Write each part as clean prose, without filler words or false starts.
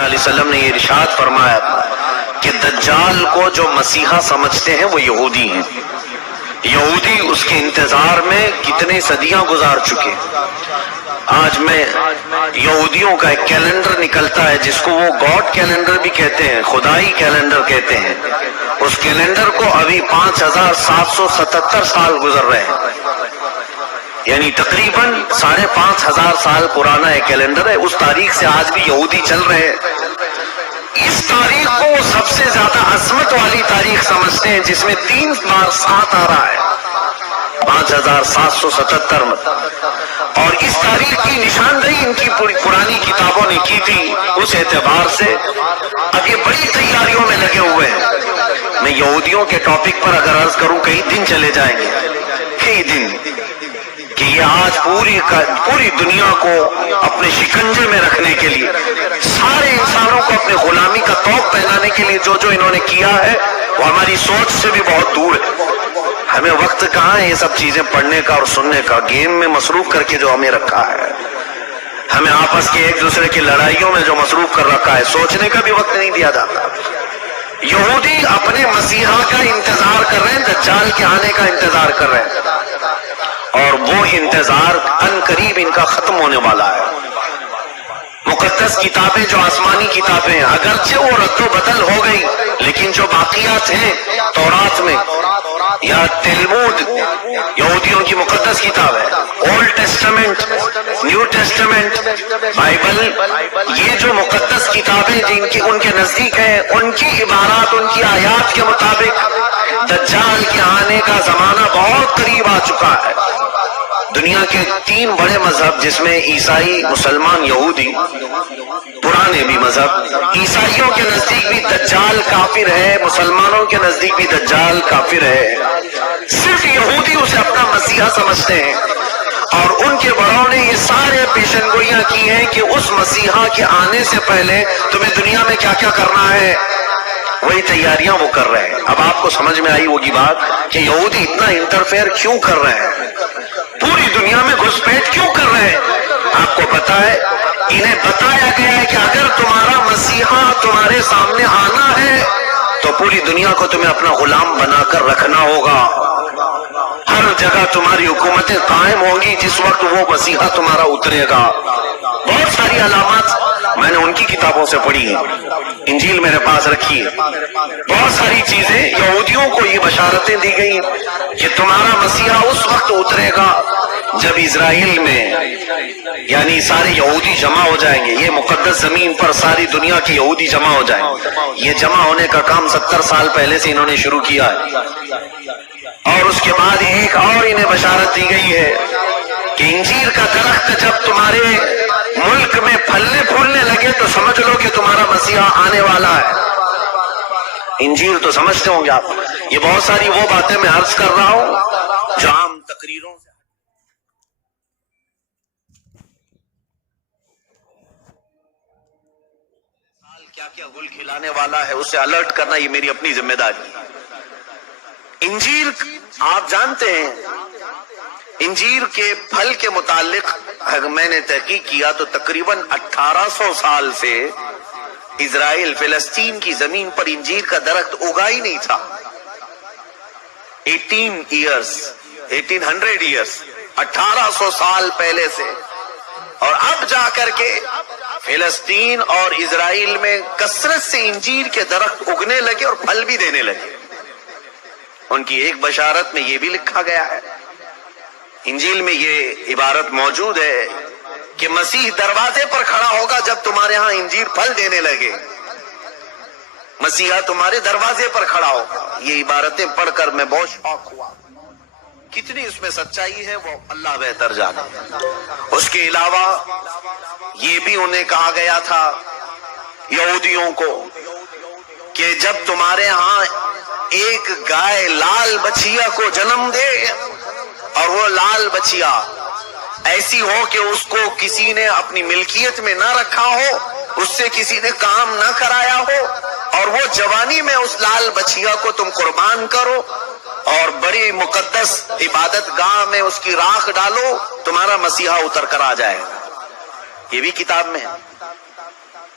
علیہ وسلم نے یہ ارشاد فرمایا کہ دجال کو جو مسیحا سمجھتے ہیں وہ یہودی ہیں. یہودی اس کے انتظار میں کتنے صدیاں گزار چکے. آج میں یہودیوں کا ایک کیلنڈر نکلتا ہے جس کو وہ گاڈ کیلنڈر بھی کہتے ہیں, خدائی کیلنڈر کہتے ہیں. اس کیلنڈر کو ابھی 5777 سال گزر رہے ہیں, یعنی تقریباً 5500 سال پرانا ایک کیلنڈر ہے. اس تاریخ سے آج بھی یہودی چل رہے ہیں. اس تاریخ کو سب سے زیادہ عظمت والی تاریخ سمجھتے ہیں جس میں 3 بار 7 آ رہا ہے, 5777 میں. اور اس تاریخ کی نشاندہی ان کی پرانی کتابوں نے کی تھی. اس اعتبار سے اب یہ بڑی تیاریوں میں لگے ہوئے ہیں. میں یہودیوں کے ٹاپک پر اگر عرض کروں کئی دن چلے جائیں گے, کئی دن, کہ یہ آج پوری دنیا کو اپنے شکنجے میں رکھنے کے لیے, سارے انسانوں کو اپنے غلامی کا طوق پہنانے کے لیے جو انہوں نے کیا ہے وہ ہماری سوچ سے بھی بہت دور ہے. ہمیں وقت کہاں ہے یہ سب چیزیں پڑھنے کا اور سننے کا. گیم میں مصروف کر کے جو ہمیں رکھا ہے, ہمیں آپس کے ایک دوسرے کی لڑائیوں میں جو مصروف کر رکھا ہے, سوچنے کا بھی وقت نہیں دیا جاتا. یہودی اپنے مسیحا کا انتظار کر رہے ہیں, دجال کے آنے کا انتظار کر رہے ہیں, اور وہ انتظار ان قریب ان کا ختم ہونے والا ہے. مقدس کتابیں جو آسمانی کتابیں ہیں, اگرچہ وہ رد و بدل ہو گئی, لیکن جو باقیات ہیں تورات میں یا تلمود, یہودیوں کی مقدس کتاب ہے, old testament, new testament, Bible, یہ جو مقدس کتابیں جن کی ان کے نزدیک ہیں, ان کی عبارات, ان کی آیات کے مطابق دجال کے آنے کا زمانہ بہت قریب آ چکا ہے. دنیا کے 3 بڑے مذہب جس میں عیسائی, مسلمان, یہودی, پرانے بھی مذہب, عیسائیوں کے نزدیک بھی دجال کافر ہے, مسلمانوں کے نزدیک بھی دجال کافر ہے. صرف یہودی اسے اپنا مسیحا سمجھتے ہیں, اور ان کے بڑوں نے یہ سارے پیشن گوئیاں کی ہیں کہ اس مسیحا کے آنے سے پہلے تمہیں دنیا میں کیا کیا کرنا ہے, وہی تیاریاں وہ کر رہے ہیں. اب آپ کو سمجھ میں آئی ہوگی بات کہ یہودی اتنا انٹرفیئر کیوں کر رہے ہیں, پوری دنیا میں گھسپیٹ کیوں کر رہے ہیں. آپ کو پتا ہے, انہیں بتایا گیا ہے کہ اگر تمہارا مسیحا تمہارے سامنے آنا ہے تو پوری دنیا کو تمہیں اپنا غلام بنا کر رکھنا ہوگا. ہر جگہ تمہاری حکومتیں قائم ہوں گی جس وقت وہ مسیحا تمہارا اترے گا. بہت ساری علامات میں نے ان کی کتابوں سے پڑھی ہیں, انجیل میرے پاس رکھی ہے. بہت ساری چیزیں یہودیوں کو یہ بشارتیں دی گئی کہ تمہارا مسیحا اس وقت اترے گا جب اسرائیل میں, یعنی سارے یہودی جمع ہو جائیں گے. یہ مقدس زمین پر ساری دنیا کے یہودی جمع ہو جائیں گے. یہ جمع ہونے کا کام 70 سال پہلے سے انہوں نے شروع کیا ہے. اور اس کے بعد ایک اور انہیں بشارت دی گئی ہے کہ انجیر کا درخت جب تمہارے ملک میں پھلنے پھولنے لگے تو سمجھ لو کہ تمہارا مسیحا آنے والا ہے. انجیر تو سمجھتے ہوں گے آپ. یہ بہت ساری وہ باتیں میں عرض کر رہا ہوں جو عام تقریروں سے کیا کیا گل کھلانے والا ہے اسے الرٹ کرنا, یہ میری اپنی ذمہ داری ہے. انجیر آپ جانتے ہیں, انجیر کے پھل کے متعلق میں نے تحقیق کیا تو تقریباً 1800 سال سے اسرائیل فلسطین کی زمین پر انجیر کا درخت اگا ہی نہیں تھا. 1800 ایئرز 1800 سال پہلے سے, اور اب جا کر کے فلسطین اور اسرائیل میں کثرت سے انجیر کے درخت اگنے لگے اور پھل بھی دینے لگے. ان کی ایک بشارت میں یہ بھی لکھا گیا ہے, انجیل میں یہ عبارت موجود ہے کہ مسیح دروازے پر کھڑا ہوگا جب تمہارے ہاں انجیر پھل دینے لگے. مسیحا تمہارے دروازے پر کھڑا ہوگا. یہ عبارتیں پڑھ کر میں بہت شوق ہوا. کتنی اس میں سچائی ہے وہ اللہ بہتر جانے. اس کے علاوہ یہ بھی انہیں کہا گیا تھا یہودیوں کو کہ جب تمہارے ہاں ایک گائے لال بچیا کو جنم دے اور وہ لال بچیا ایسی ہو کہ اس کو کسی نے اپنی ملکیت میں نہ رکھا ہو, اس سے کسی نے کام نہ کرایا ہو, اور وہ جوانی میں اس لال بچیا کو تم قربان کرو اور بڑی مقدس عبادت گاہ میں اس کی راکھ ڈالو, تمہارا مسیحا اتر کر آ جائے گا. یہ بھی کتاب میں ہے.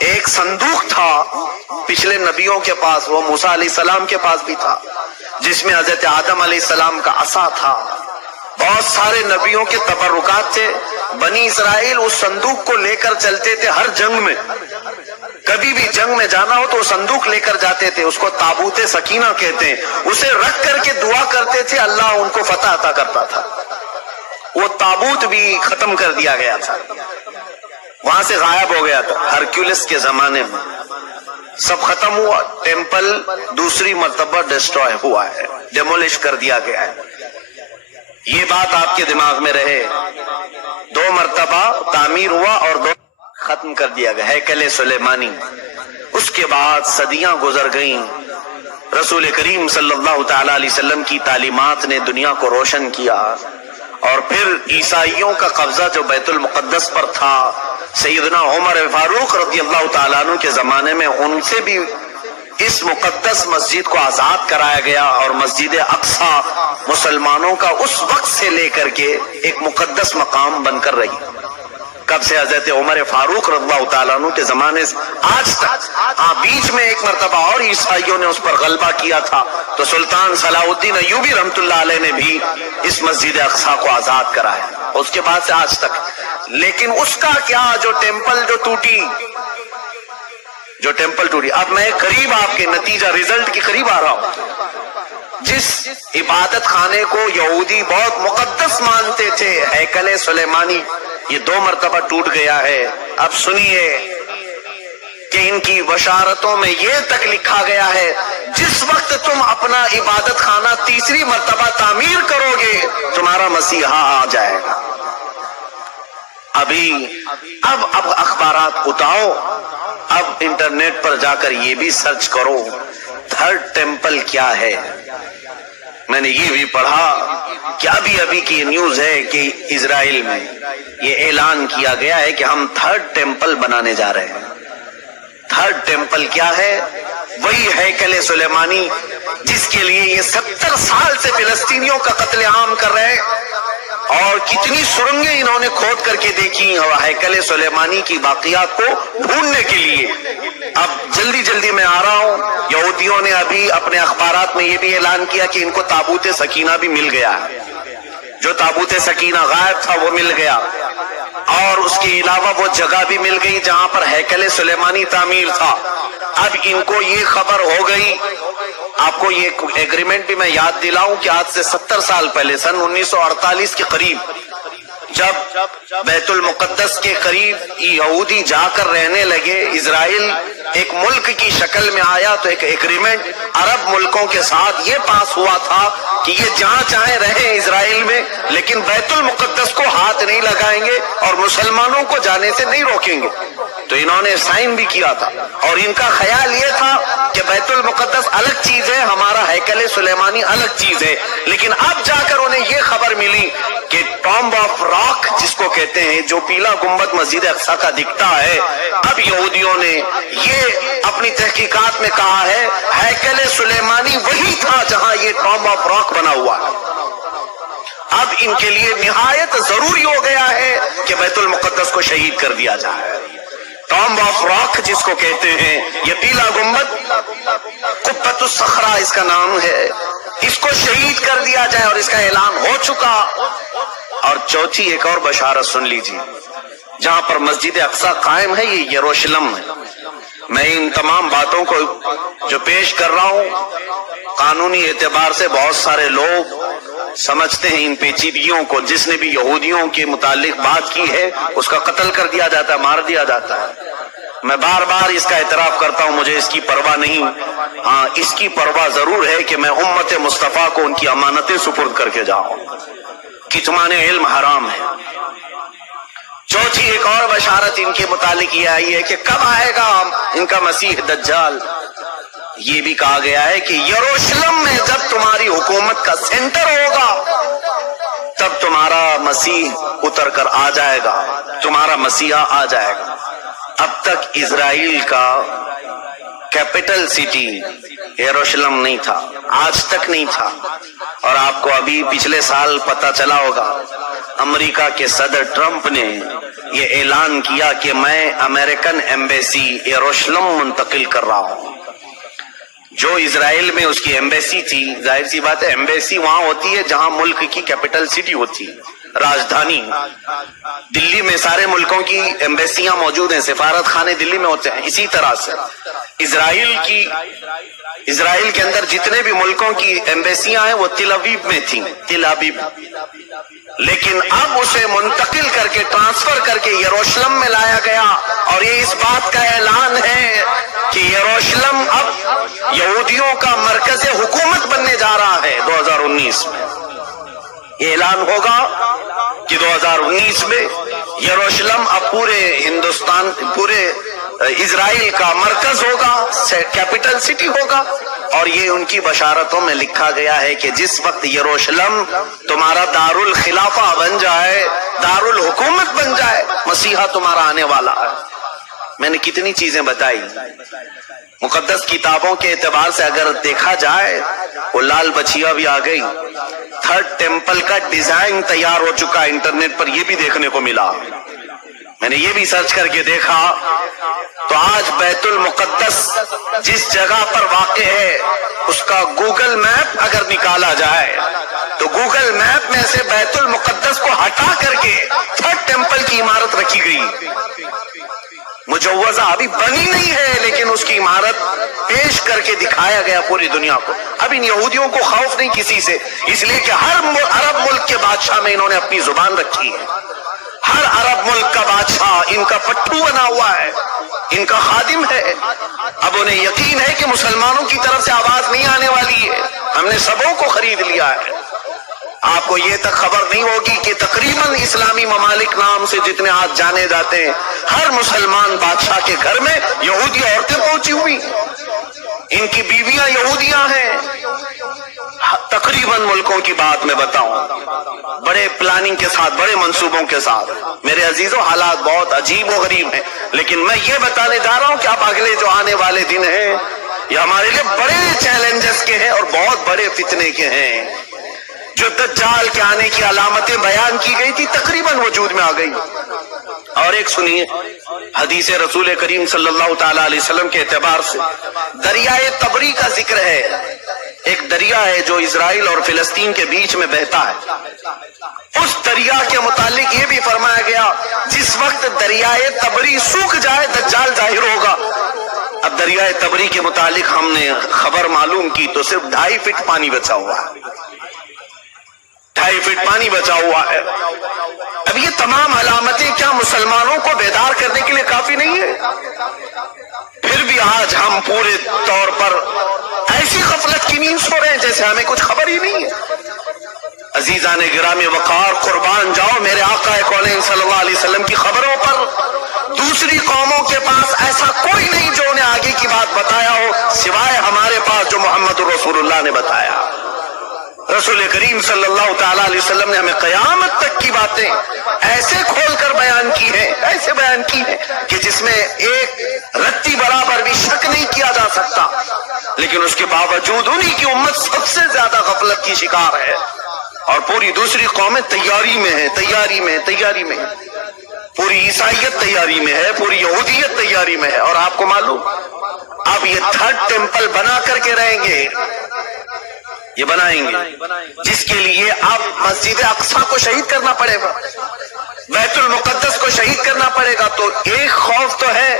ایک صندوق تھا پچھلے نبیوں کے پاس، وہ موسیٰ علیہ السلام کے پاس بھی تھا، جس میں حضرت آدم علیہ السلام کا عصا تھا، بہت سارے نبیوں کے تبرکات تھے۔ بنی اسرائیل اس صندوق کو لے کر چلتے تھے ہر جنگ میں، کبھی بھی جنگ میں جانا ہو تو وہ صندوق لے کر جاتے تھے، اس کو تابوت سکینہ کہتے ہیں، اسے رکھ کر کے دعا کرتے تھے، اللہ ان کو فتح عطا کرتا تھا۔ وہ تابوت بھی ختم کر دیا گیا تھا، وہاں سے غائب ہو گیا تھا، ہرکیولس کے زمانے میں سب ختم ہوا، ٹیمپل دوسری مرتبہ ڈسٹروائے ہوا ہے، ڈیمولش کر دیا گیا ہے۔ یہ بات آپ کے دماغ میں رہے، 2 مرتبہ تعمیر ہوا اور 2 ختم کر دیا گیا، ہیکل سلیمانی۔ اس کے بعد صدیاں گزر گئیں، رسول کریم صلی اللہ تعالی علیہ وسلم کی تعلیمات نے دنیا کو روشن کیا، اور پھر عیسائیوں کا قبضہ جو بیت المقدس پر تھا، سیدنا عمر فاروق رضی اللہ تعالیٰ عنہ کے زمانے میں ان سے بھی اس مقدس مسجد کو آزاد کرایا گیا، اور مسجد اقصیٰ مسلمانوں کا اس وقت سے لے کر کے ایک مقدس مقام بن کر رہی۔ کب سے؟ حضرت عمر فاروق رضی اللہ تعالیٰ عنہ کے زمانے سے آج تک۔ بیچ میں ایک مرتبہ اور عیسائیوں نے اس پر غلبہ کیا تھا، تو سلطان صلاح الدین ایوبی رحمۃ اللہ علیہ نے بھی اس مسجد اقصیٰ کو آزاد کرایا، اس کے بعد سے آج تک۔ لیکن اس کا کیا، جو ٹیمپل ٹوٹی، اب میں قریب آپ کے نتیجہ ریزلٹ کے قریب آ رہا ہوں۔ جس عبادت خانے کو یہودی بہت مقدس مانتے تھے، ہیکل سلیمانی، یہ 2 مرتبہ ٹوٹ گیا ہے۔ اب سنیے کہ ان کی بشارتوں میں یہ تک لکھا گیا ہے، جس وقت تم اپنا عبادت خانہ تیسری مرتبہ تعمیر کرو گے، تمہارا مسیحا آ جائے گا۔ اب اخبارات اٹھاؤ، اب انٹرنیٹ پر جا کر یہ بھی سرچ کرو 3rd ٹیمپل کیا ہے۔ میں نے یہ بھی پڑھا کہ ابھی کی نیوز ہے کہ اسرائیل میں یہ اعلان کیا گیا ہے کہ ہم 3rd ٹیمپل بنانے جا رہے ہیں۔ 3rd ٹیمپل کیا ہے؟ وہی ہیکل سلیمانی جس کے لیے یہ 70 سال سے فلسطینیوں کا قتل عام کر رہے ہیں، اور کتنی سرنگیں انہوں نے کھود کر کے دیکھی ہیکل سلیمانی کی باقیات کو ڈھونڈنے کے لیے۔ اب جلدی میں آ رہا ہوں، یہودیوں نے ابھی اپنے اخبارات میں یہ بھی اعلان کیا کہ ان کو تابوت سکینہ بھی مل گیا ہے، جو تابوت سکینہ غائب تھا وہ مل گیا، اور اس کے علاوہ وہ جگہ بھی مل گئی جہاں پر ہیکل سلیمانی تعمیر تھا۔ اب ان کو یہ خبر ہو گئی، آپ کو یہ ایگریمنٹ بھی میں یاد دلاؤں کہ آج سے 70 سال پہلے، سن 1948 کے قریب، جب بیت المقدس کے قریب یہودی جا کر رہنے لگے، اسرائیل ایک ملک کی شکل میں آیا، تو ایک ایگریمنٹ عرب ملکوں کے ساتھ یہ پاس ہوا تھا کہ یہ جہاں چاہیں رہیں اسرائیل میں، لیکن بیت المقدس کو ہاتھ نہیں لگائیں گے اور مسلمانوں کو جانے سے نہیں روکیں گے۔ تو انہوں نے سائن بھی کیا تھا، اور ان کا خیال یہ تھا کہ بیت المقدس الگ چیز ہے، ہمارا ہیکل سلیمانی الگ چیز ہے۔ لیکن اب جا کر انہیں یہ خبر ملی کہ ٹامب آف راک جس کو کہتے ہیں، جو پیلا گنبد مسجد اقصیٰ کا دکھتا ہے، اب یہودیوں نے یہ اپنی تحقیقات میں کہا ہے ہیکل سلیمانی وہی تھا جہاں یہ ٹامب آف راک بنا ہوا ہے۔ اب ان کے لیے نہایت ضروری ہو گیا ہے کہ بیت المقدس کو شہید کر دیا جائے۔ ٹامب آف راک جس کو کہتے ہیں، یہ پیلا گنبد، قبۃ الصخرہ اس کا نام ہے، اس کو شہید کر دیا جائے، اور اس کا اعلان ہو چکا۔ اور چوتھی ایک اور بشارت سن لیجیے، جہاں پر مسجد اقصیٰ قائم ہے، یہ یروشلم ہے۔ میں ان تمام باتوں کو جو پیش کر رہا ہوں، قانونی اعتبار سے بہت سارے لوگ سمجھتے ہیں ان پیچیدگیوں کو، جس نے بھی یہودیوں کے متعلق بات کی ہے اس کا قتل کر دیا جاتا ہے، مار دیا جاتا ہے۔ میں بار بار اس کا اعتراف کرتا ہوں، مجھے اس کی پرواہ نہیں، ہاں اس کی پرواہ ضرور ہے کہ میں امت مصطفیٰ کو ان کی امانتیں سپرد کر کے جاؤں۔ کتمان علم حرام ہے۔ چوتھی ایک اور بشارت ان کے متعلق یہ آئی ہے کہ کب آئے گا ان کا مسیح دجال۔ یہ بھی کہا گیا ہے کہ یروشلم میں جب تمہاری حکومت کا سینٹر ہوگا تب تمہارا مسیح اتر کر آ جائے گا، تمہارا مسیحا آ جائے گا۔ اب تک اسرائیل کا کیپٹل سٹی یروشلم نہیں تھا، آج تک نہیں تھا۔ اور آپ کو ابھی پچھلے سال پتہ چلا ہوگا، امریکہ کے صدر ٹرمپ نے یہ اعلان کیا کہ میں امریکن ایمبیسی یروشلم منتقل کر رہا ہوں. جو اسرائیل میں اس کی ایمبیسی تھی، ظاہر سی بات ہے ایمبیسی وہاں ہوتی ہے جہاں ملک کی کیپٹل سٹی ہوتی ہے، راجدھانی. دلی میں سارے ملکوں کی ایمبیسیاں موجود ہیں، سفارت خانے دلی میں ہوتے ہیں. اسی طرح سے اسرائیل کے اندر جتنے بھی ملکوں کی ایمبیسیاں ہیں وہ تل ابیب میں تھیں، تل ابیب. لیکن اب اسے منتقل کر کے ٹرانسفر کر کے یروشلم میں لایا گیا، اور یہ اس بات کا اعلان ہے کہ یروشلم اب یہودیوں کا مرکز حکومت بننے جا رہا ہے 2019 میں. یہ اعلان ہوگا کہ 2019 میں یروشلم اب پورے ہندوستان، پورے اسرائیل کا مرکز ہوگا، کیپٹل سٹی ہوگا. اور یہ ان کی بشارتوں میں لکھا گیا ہے کہ جس وقت یروشلم تمہارا دار الخلافہ بن جائے، دار الحکومت بن جائے، مسیحا تمہارا آنے والا ہے. میں نے کتنی چیزیں بتائی. مقدس کتابوں کے اعتبار سے اگر دیکھا جائے وہ لال بچیا بھی آ گئی، تھرڈ ٹیمپل کا ڈیزائن تیار ہو چکا. انٹرنیٹ پر یہ بھی دیکھنے کو ملا، میں نے یہ بھی سرچ کر کے دیکھا. تو آج بیت المقدس جس جگہ پر واقع ہے اس کا گوگل میپ اگر نکالا جائے تو گوگل میپ میں سے بیت المقدس کو ہٹا کر کے تھرڈ ٹیمپل کی عمارت رکھی گئی. مجوزہ ابھی بنی نہیں ہے لیکن اس کی عمارت پیش کر کے دکھایا گیا پوری دنیا کو. اب ان یہودیوں کو خوف نہیں کسی سے، اس لیے کہ ہر عرب ملک کے بادشاہ میں انہوں نے اپنی زبان رکھی ہے. ہر عرب ملک کا بادشاہ ان کا پٹھو بنا ہوا ہے، ان کا خادم ہے. اب انہیں یقین ہے کہ مسلمانوں کی طرف سے آواز نہیں آنے والی ہے، ہم نے سبوں کو خرید لیا ہے. آپ کو یہ تک خبر نہیں ہوگی کہ تقریباً اسلامی ممالک نام سے جتنے آج جانے جاتے ہیں، ہر مسلمان بادشاہ کے گھر میں یہودی عورتیں پہنچی ہوئی، ان کی بیویاں یہودیاں ہیں. تقریباً ملکوں کی بات میں بتاؤں، بڑے پلاننگ کے ساتھ، بڑے منصوبوں کے ساتھ. میرے عزیزوں حالات بہت عجیب و غریب ہیں، لیکن میں یہ بتانے جا رہا ہوں کہ اب اگلے جو آنے والے دن ہیں یہ ہمارے لیے بڑے چیلنجز کے ہیں اور بہت بڑے فتنے کے ہیں. جو دجال کے آنے کی علامتیں بیان کی گئی تھی تقریباً وجود میں آ گئی. اور ایک سنیے حدیث رسول کریم صلی اللہ تعالی علیہ وسلم کے اعتبار سے دریائے تبری کا ذکر ہے. ایک دریا ہے جو اسرائیل اور فلسطین کے بیچ میں بہتا ہے. اس دریا کے متعلق یہ بھی فرمایا گیا جس وقت دریائے تبری سوکھ جائے دجال ظاہر ہوگا. اب دریائے تبری کے متعلق ہم نے خبر معلوم کی تو صرف 2.5 فٹ پانی بچا ہوا ہے، 2.5 فٹ پانی بچا ہوا ہے. اب یہ تمام علامتیں کیا مسلمانوں کو بیدار کرنے کے لیے کافی نہیں ہے؟ پھر بھی آج ہم پورے طور پر ایسی غفلت کی نیند سو رہے ہیں جیسے ہمیں کچھ خبر ہی نہیں ہے. عزیزان گرامی وقار قربان جاؤ میرے آقا کونین صلی اللہ علیہ وسلم کی خبروں پر. دوسری قوموں کے پاس ایسا کوئی نہیں جو انہیں آگے کی بات بتایا ہو سوائے ہمارے پاس جو محمد رسول اللہ نے بتایا. رسول کریم صلی اللہ تعالی علیہ وسلم نے ہمیں قیامت تک کی باتیں ایسے کھول کر بیان کی ہیں، ایسے بیان کی ہیں کہ جس میں ایک رتی برابر بھی شک نہیں کیا جا سکتا. لیکن اس کے باوجود انہی کی امت سب سے زیادہ غفلت کی شکار ہے اور پوری دوسری قومیں تیاری میں ہیں، تیاری میں ہیں. پوری عیسائیت تیاری میں ہے، پوری یہودیت تیاری میں ہے. اور آپ کو معلوم اب یہ تھرڈ ٹیمپل بنا کر کے رہیں گے، یہ بنائیں گے جس کے لیے اب مسجد اقصی کو شہید کرنا پڑے گا، بیت المقدس کو شہید کرنا پڑے گا. تو ایک خوف تو ہے،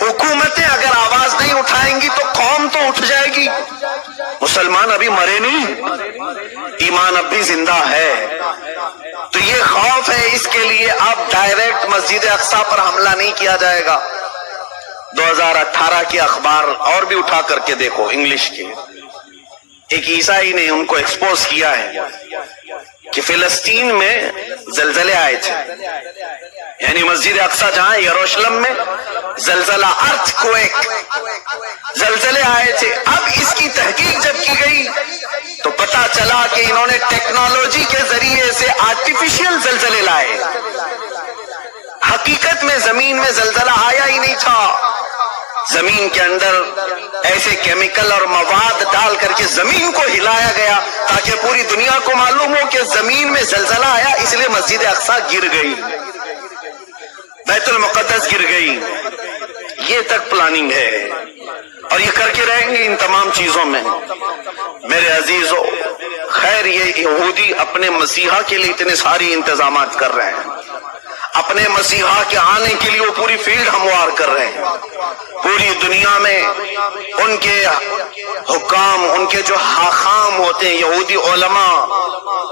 حکومتیں اگر آواز نہیں اٹھائیں گی تو قوم تو اٹھ جائے گی. مسلمان ابھی مرے نہیں، ایمان اب بھی زندہ ہے. تو یہ خوف ہے، اس کے لیے اب ڈائریکٹ مسجد اقصی پر حملہ نہیں کیا جائے گا. 2018 کے اخبار اور بھی اٹھا کر کے دیکھو انگلش کے، ایک عیسائی نے ان کو ایکسپوز کیا ہے کہ فلسطین میں زلزلے آئے تھے، یعنی مسجد اقصی جہاں یروشلم میں زلزلہ ارتھ کویک زلزلے آئے تھے. اب اس کی تحقیق جب کی گئی تو پتا چلا کہ انہوں نے ٹیکنالوجی کے ذریعے سے آرٹیفیشل زلزلے لائے. حقیقت میں زمین میں زلزلہ آیا ہی نہیں تھا، زمین کے اندر ایسے کیمیکل اور مواد ڈال کر کے زمین کو ہلایا گیا تاکہ پوری دنیا کو معلوم ہو کہ زمین میں زلزلہ آیا، اس لیے مسجد اقصی گر گئی. بیت المقدس گر گئی، یہ تک پلاننگ ہے اور یہ کر کے رہیں گے ان تمام چیزوں میں۔ میرے عزیزو، خیر یہ یہودی اپنے مسیحا کے لیے اتنے ساری انتظامات کر رہے ہیں، اپنے مسیحا کے آنے کے لیے وہ پوری فیلڈ ہموار کر رہے ہیں۔ پوری دنیا میں ان کے حکام، ان کے جو حاخام ہوتے ہیں یہودی علماء،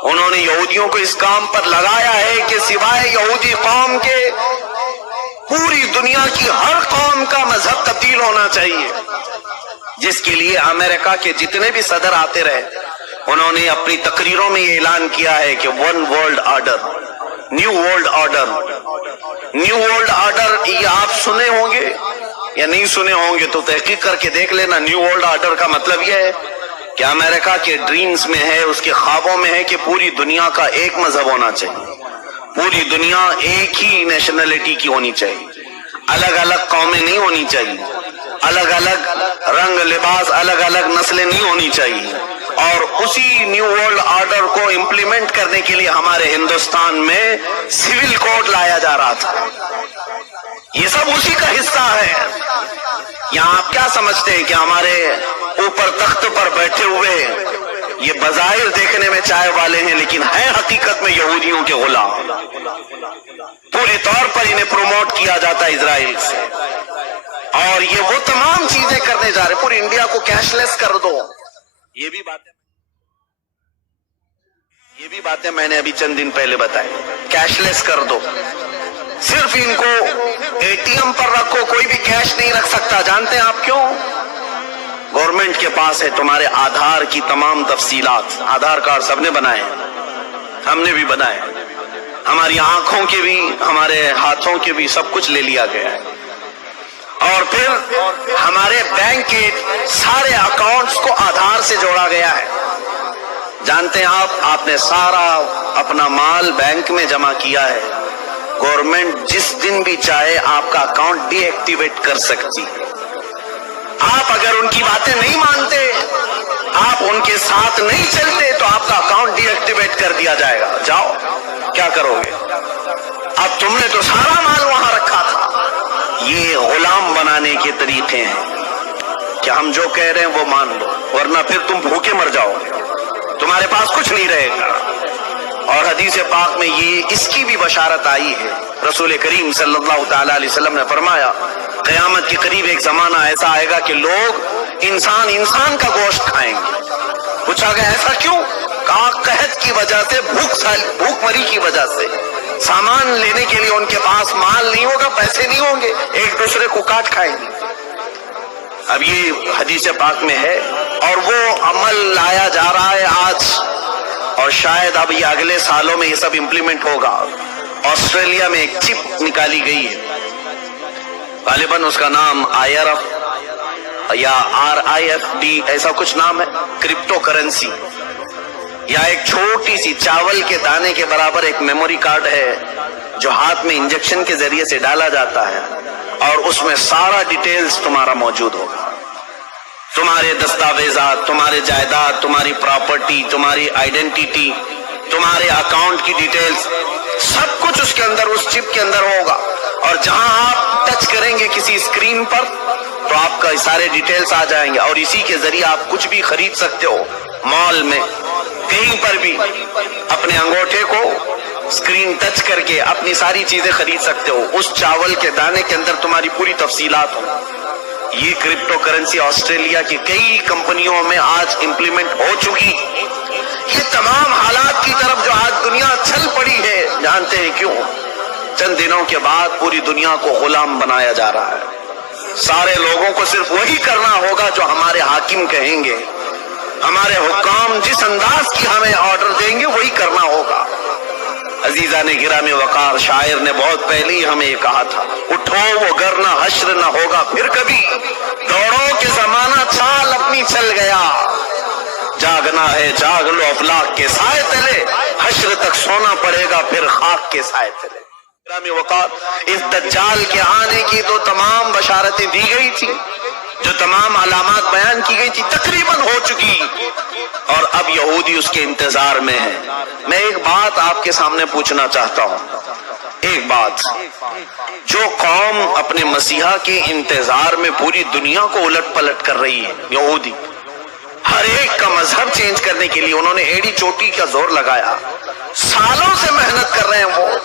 انہوں نے یہودیوں کو اس کام پر لگایا ہے کہ سوائے یہودی قوم کے پوری دنیا کی ہر قوم کا مذہب تبدیل ہونا چاہیے، جس کے لیے امریکہ کے جتنے بھی صدر آتے رہے انہوں نے اپنی تقریروں میں یہ اعلان کیا ہے کہ one world order, new world order. New world order یہ آپ سنے ہوں گے یا نہیں سنے ہوں گے تو تحقیق کر کے دیکھ لینا۔ نیو ورلڈ آرڈر کا مطلب یہ ہے کہ امریکہ کے ڈریمز میں ہے، اس کے خوابوں میں ہے کہ پوری دنیا کا ایک مذہب ہونا چاہیے، پوری دنیا ایک ہی نیشنلٹی کی ہونی چاہیے، الگ الگ قومیں نہیں ہونی چاہیے، الگ الگ رنگ لباس، الگ الگ نسلیں نہیں ہونی چاہیے۔ اور اسی نیو ورلڈ آرڈر کو امپلیمنٹ کرنے کے لیے ہمارے ہندوستان میں سول کوڈ لایا جا رہا تھا، یہ سب اسی کا حصہ ہے۔ یہاں آپ کیا سمجھتے ہیں کہ ہمارے اوپر تخت پر بیٹھے ہوئے یہ بظاہر دیکھنے میں چائے والے ہیں لیکن ہیں حقیقت میں یہودیوں کے غلام، پورے طور پر انہیں پروموٹ کیا جاتا ہے اسرائیل سے، اور یہ وہ تمام چیزیں کرنے جا رہے ہیں۔ پوری انڈیا کو کیش لیس کر دو، یہ بھی باتیں میں نے ابھی چند دن پہلے بتائی، کیش لیس کر دو، صرف ان کو اے ٹی ایم پر رکھو، کوئی بھی کیش نہیں رکھ سکتا۔ جانتے ہیں آپ کیوں؟ گورنمنٹ کے پاس ہے تمہارے آدھار کی تمام تفصیلات، آدھار کارڈ سب نے بنائے، ہم نے بھی بنائے، ہماری آنکھوں کے بھی، ہمارے ہاتھوں کے بھی، سب کچھ لے لیا گیا ہے، اور پھر ہمارے بینک کے سارے اکاؤنٹس کو آدھار سے جوڑا گیا ہے۔ جانتے ہیں آپ نے سارا اپنا مال بینک میں جمع کیا ہے، گورنمنٹ جس دن بھی چاہے آپ کا اکاؤنٹ ڈی ایکٹیویٹ کر سکتی ہے۔ آپ اگر ان کی باتیں نہیں مانتے، آپ ان کے ساتھ نہیں چلتے تو آپ کا اکاؤنٹ ڈی ایکٹیویٹ کر دیا جائے گا۔ جاؤ، کیا کرو گے؟ اب تم نے تو سارا مال وہاں رکھا تھا۔ یہ غلام بنانے کے طریقے ہیں کہ ہم جو کہہ رہے ہیں وہ مان لو، ورنہ پھر تم بھوکے مر جاؤ گے، تمہارے پاس کچھ نہیں رہے گا۔ اور حدیث پاک میں یہ اس کی بھی بشارت آئی ہے، رسول کریم صلی اللہ تعالی علیہ وسلم نے فرمایا قیامت کے قریب ایک زمانہ ایسا آئے گا کہ لوگ انسان کا گوشت کھائیں گے۔ پوچھا گیا ایسا کیوں؟ کہا قحط کی وجہ سے، بھوک مری کی وجہ سے، سامان لینے کے لیے ان کے پاس مال نہیں ہوگا، پیسے نہیں ہوں گے، ایک دوسرے کو کاٹ کھائیں گے۔ اب یہ حدیث پاک میں ہے اور وہ عمل لایا جا رہا ہے آج، اور شاید اب یہ اگلے سالوں میں یہ سب امپلیمنٹ ہوگا۔ آسٹریلیا میں ایک چپ نکالی گئی ہے، غالباً اس کا نام IRF یا RIFD ایسا کچھ نام ہے، کرپٹو کرنسی، یا ایک چھوٹی سی چاول کے دانے کے برابر ایک میموری کارڈ ہے جو ہاتھ میں انجیکشن کے ذریعے سے ڈالا جاتا ہے، اور اس میں سارا ڈیٹیلز تمہارا موجود ہوگا، تمہارے دستاویزات، تمہارے جائیداد، تمہاری پراپرٹی، تمہاری آئیڈینٹیٹی، تمہارے اکاؤنٹ کی ڈیٹیلز، سب کچھ اس کے اندر، اس چپ کے اندر ہوگا۔ اور جہاں آپ ٹچ کریں گے کسی اسکرین پر تو آپ کا سارے ڈیٹیلز آ جائیں گے، اور اسی کے ذریعے آپ کچھ بھی خرید سکتے ہو، مال میں کہیں پر بھی اپنے انگوٹھے کو اسکرین ٹچ کر کے اپنی ساری چیزیں خرید سکتے ہو، اس چاول کے دانے کے اندر تمہاری پوری تفصیلات ہوں۔ یہ کرپٹو کرنسی آسٹریلیا کی کئی کمپنیوں میں آج امپلیمنٹ ہو چکی۔ یہ تمام حالات کی طرف جو آج دنیا چل پڑی ہے، جانتے ہیں کیوں؟ چند دنوں کے بعد پوری دنیا کو غلام بنایا جا رہا ہے۔ سارے لوگوں کو صرف وہی کرنا ہوگا جو ہمارے حاکم کہیں گے، ہمارے حکام جس انداز کی ہمیں آرڈر دیں گے وہی کرنا ہوگا۔ عزیزان گرامی وقار، شاعر نے بہت پہلے ہی ہمیں یہ کہا تھا، اٹھو وہ گر نہ حشر نہ ہوگا پھر کبھی، دوڑو کہ زمانہ چال اپنی چل گیا، جاگنا ہے جاگ لو افلاک کے سائے تلے، حشر تک سونا پڑے گا پھر خاک کے سائے تلے۔ گرامی وقار، اس دجال کے آنے کی تو تمام بشارتیں دی گئی تھی، جو تمام علامات بیان کی گئی تھی تقریباً ہو چکی، اور اب یہودی اس کے انتظار میں ہے۔ میں ایک بات آپ کے سامنے پوچھنا چاہتا ہوں، ایک بات، جو قوم اپنے مسیحا کے انتظار میں پوری دنیا کو الٹ پلٹ کر رہی ہے، یہودی، ہر ایک کا مذہب چینج کرنے کے لیے انہوں نے ایڑی چوٹی کا زور لگایا، سالوں سے محنت کر رہے ہیں وہ،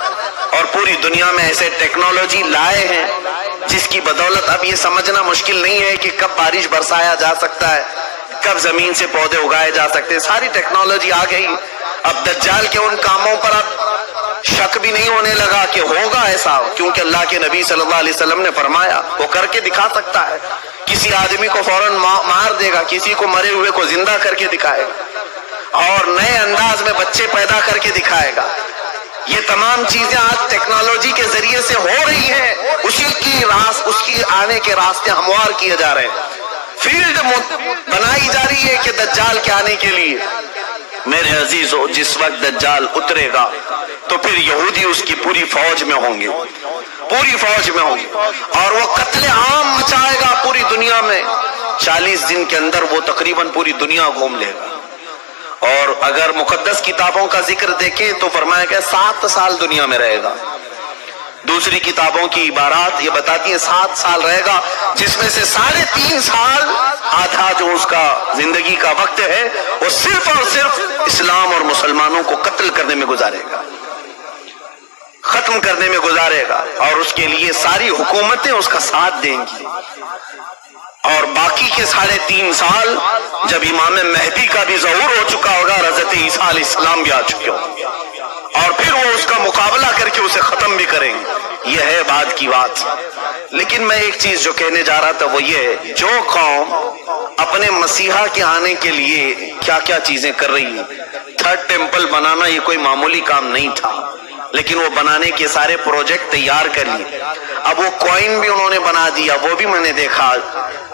اور پوری دنیا میں ایسے ٹیکنالوجی لائے ہیں جس کی بدولت اب یہ سمجھنا مشکل نہیں ہے کہ کب بارش برسایا جا سکتا ہے، کب زمین سے پودے اگائے جا سکتے ہیں، ساری ٹیکنالوجی آ گئی۔ اب دجال کے ان کاموں پر اب شک بھی نہیں ہونے لگا کہ ہوگا ایسا، کیونکہ اللہ کے نبی صلی اللہ علیہ وسلم نے فرمایا وہ کر کے دکھا سکتا ہے، کسی آدمی کو فوراً مار دے گا، کسی کو مرے ہوئے کو زندہ کر کے دکھائے گا، اور نئے انداز میں بچے پیدا کر کے دکھائے گا۔ یہ تمام چیزیں آج ٹیکنالوجی کے ذریعے سے ہو رہی ہیں، اس کی آنے کے راستے ہموار کیے جا رہے ہیں، فیلڈ بنائی جا رہی ہے کہ دجال کے آنے کے لیے۔ میرے عزیزو، جس وقت دجال اترے گا تو پھر یہودی اس کی پوری فوج میں ہوں گے، پوری فوج میں ہوں گے، اور وہ قتل عام مچائے گا پوری دنیا میں۔ 40 دن کے اندر وہ تقریباً پوری دنیا گھوم لے گا، اور اگر مقدس کتابوں کا ذکر دیکھیں تو فرمایا کہ 7 سال دنیا میں رہے گا۔ دوسری کتابوں کی عبارات یہ بتاتی ہیں 7 سال رہے گا، جس میں سے 3.5 سال آدھا جو اس کا زندگی کا وقت ہے وہ صرف اور صرف اسلام اور مسلمانوں کو قتل کرنے میں گزارے گا، ختم کرنے میں گزارے گا، اور اس کے لیے ساری حکومتیں اس کا ساتھ دیں گی۔ اور باقی کے 3.5 سال جب امام مہدی کا بھی ظہور ہو چکا ہوگا، حضرت عیسیٰ علیہ السلام بھی آ چکے ہوں گے، اور پھر وہ اس کا مقابلہ کر کے اسے ختم بھی کریں گے۔ یہ ہے بعد کی بات۔ لیکن میں ایک چیز جو کہنے جا رہا تھا وہ یہ ہے، جو قوم اپنے مسیحا کے آنے کے لیے کیا کیا چیزیں کر رہی ہے، 3rd ٹیمپل بنانا یہ کوئی معمولی کام نہیں تھا، لیکن وہ بنانے کے سارے پروجیکٹ تیار کر لیے۔ اب وہ کوئن بھی انہوں نے بنا دیا، وہ بھی میں نے دیکھا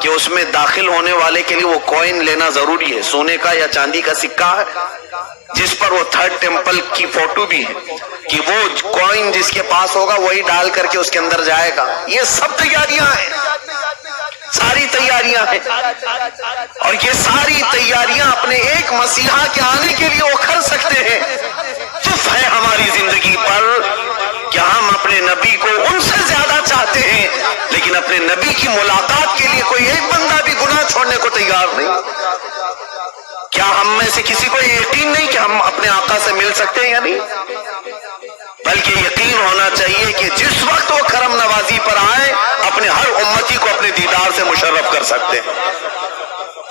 کہ اس میں داخل ہونے والے کے لیے وہ کوئن لینا ضروری ہے، سونے کا یا چاندی کا سکہ ہے جس پر وہ 3rd ٹیمپل کی فوٹو بھی ہے، کہ وہ کوئن جس کے پاس ہوگا وہی ڈال کر کے اس کے اندر جائے گا۔ یہ سب تیاریاں ہیں، ساری تیاریاں ہیں، اور یہ ساری تیاریاں اپنے ایک مسیحا کے آنے کے لیے وہ کر سکتے ہیں۔ تف ہے ہماری زندگی پر کہ ہم اپنے نبی کو ان سے زیادہ چاہتے ہیں، لیکن اپنے نبی کی ملاقات کے لیے کوئی ایک بندہ بھی گناہ چھوڑنے کو تیار نہیں۔ کیا ہم میں سے کسی کو یہ یقین نہیں کہ ہم اپنے آقا سے مل سکتے ہیں یا نہیں؟ بلکہ یقین ہونا چاہیے کہ جس وقت وہ کرم نوازی پر آئے، اپنے ہر امتی کو اپنے دیدار سے مشرف کر سکتے ہیں۔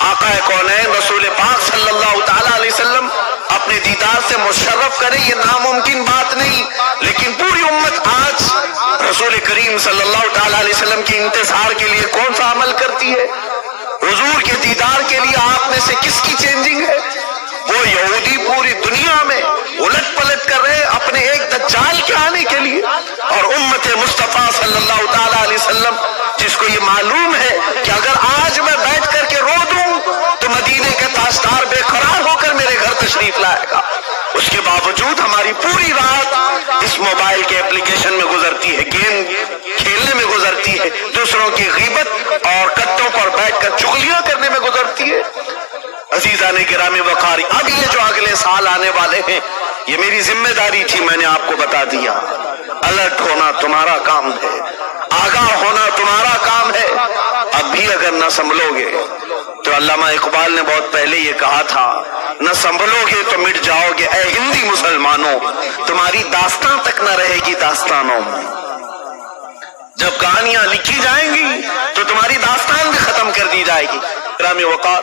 آقا کونین رسول پاک صلی اللہ تعالیٰ علیہ وسلم اپنے دیدار سے مشرف کرے، یہ ناممکن بات نہیں، لیکن پوری امت آج رسول کریم صلی اللہ تعالیٰ علیہ وسلم کے انتظار کے لیے کون سا عمل کرتی ہے؟ حضور کے دیدار کے لیے آپ میں سے کس کی چینجنگ ہے؟ وہ یہودی پوری دنیا میں الٹ پلٹ کر رہے اپنے ایک دجال کے آنے کے لیے، اور امت مصطفیٰ صلی اللہ تعالیٰ علیہ وسلم جس کو یہ معلوم ہے کہ اگر آج میں بیٹھ کر کے رو دوں تو مدینے کے تاجدار بے قرار ہو کر میرے گھر تشریف لائے گا، اس کے باوجود ہماری پوری رات اس موبائل کے اپلیکیشن میں گزرتی ہے، گیم کھیلنے میں گزرتی ہے، دوسروں کی غیبت اور کتوں پر بیٹھ کر چغلیاں کرنے میں گزرتی ہے۔ عزیزان گرامی وقار، اب یہ جو اگلے سال آنے والے ہیں، یہ میری ذمہ داری تھی، میں نے آپ کو بتا دیا۔ الرٹ ہونا تمہارا کام ہے، آگاہ ہونا تمہارا کام ہے۔ اب بھی اگر نہ سنبھلو گے تو علامہ اقبال نے بہت پہلے یہ کہا تھا، نہ سنبھلو گے تو مٹ جاؤ گے اے ہندی مسلمانوں، تمہاری داستان تک نہ رہے گی داستانوں میں۔ جب کہانیاں لکھی جائیں گی تو تمہاری داستان بھی ختم کر دی جائے گی۔ گرامی وقار،